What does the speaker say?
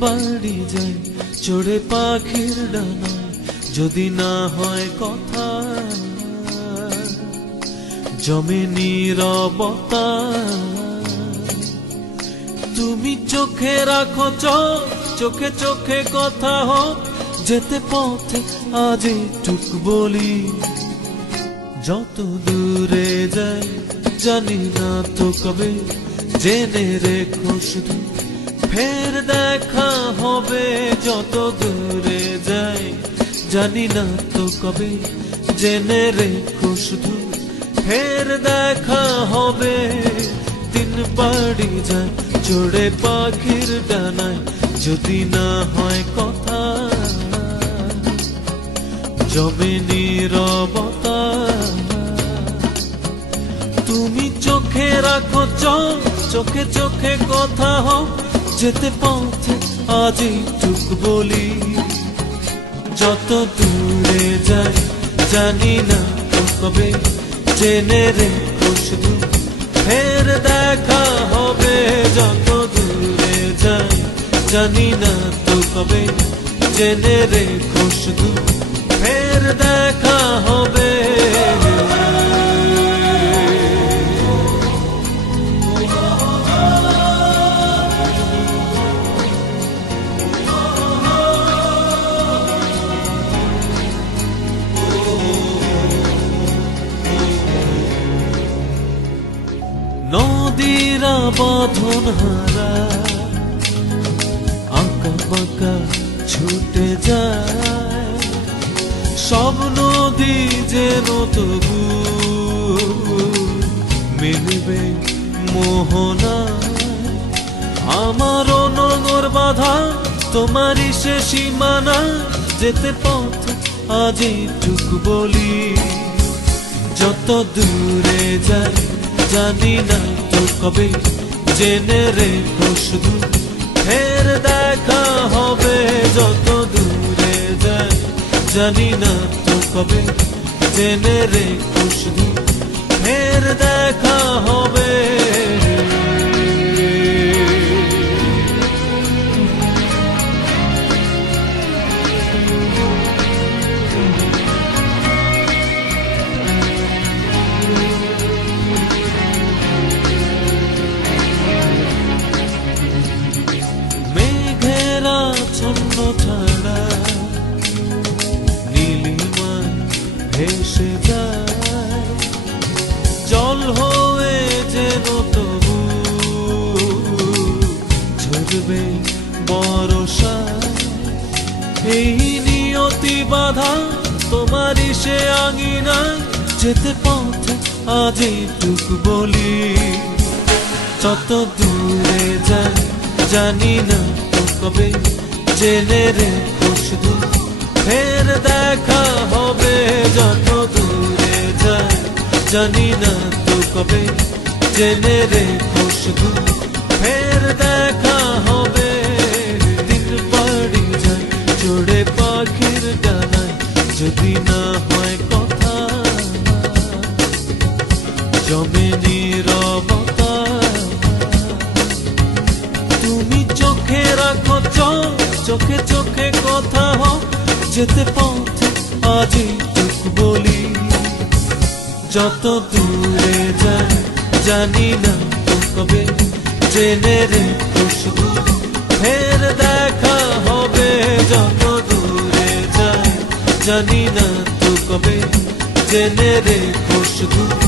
বাড়ি যায়, চড়ে পাখির ডানায় যদি না হয় কথা। জমে নীরবতা। তুমি চোখে রাখো চোখ, চোখে চোখে কথা হোক, যেতে পথে আজ টুক বলি। যত দূরে যাই, জানি না তো কবে, জেনে রেখো শুধু ফের দেখা হবে যত দূরে যাই। জানি না তো কবে জেনে রেখো শুধু। ফের দেখা হবে দিন বাড়ি যায় চড়ে পাখির ডানায়। যদি না হয় কথা, জমে নীরবতা। তুমি চোখে রাখো চোখ, চোখে চোখে কথা হোক। যেতে পথে আজই টুক বলি। যত দূরে যাই, জানি না কবে জেনে রে শুধু। ফের দেখা হবে যত দূরে যাই, জানি না তো কবে জেনে রে শুধু। ফের দেখা নদীরা বাঁধন হারা আঁকা বাঁকা ছুটে যায়। সব নদী যেন তবু মিলবে মোহনা। আমার নগর বাধা, তোমারই সে সীমানা, যেতে পথ আজই টুক বলি। যত দূরে যাই জানি না তো কবে জেনে রেখো শুধু। ফের দেখা হবে যত দূরে যাই। জানি না তো কবে জেনে রেখো শুধু। ফের দেখা হবে ভেসে যায়। জল হয়ে যেন তবু ঝরবে বরসা এই নিয়তি বাধা তোমারই সে আঙিনায়। যেতে পথে আজ টুক বলি। যত দূরে যাই, জানি না কবে জেনে রে শুধু। ফের দেখা জানি না তো কবে জেনে রে শুধু ফের দেখা হবে। দিন বাড়ি যায় চড়ে পাখির ডানায়, যদি না হয় কথা জমে নীরবতা তুমি চোখে রাখো চোখ চোখে চোখে কথা হোক, যেতে পথে আজই টুক বলি। যত দূরে যাই, জানি না তো কবে, জেনে রে খুশবু। ফের দেখা হবে যত দূরে যাই, জানি না তো কবে, জেনে রে হবে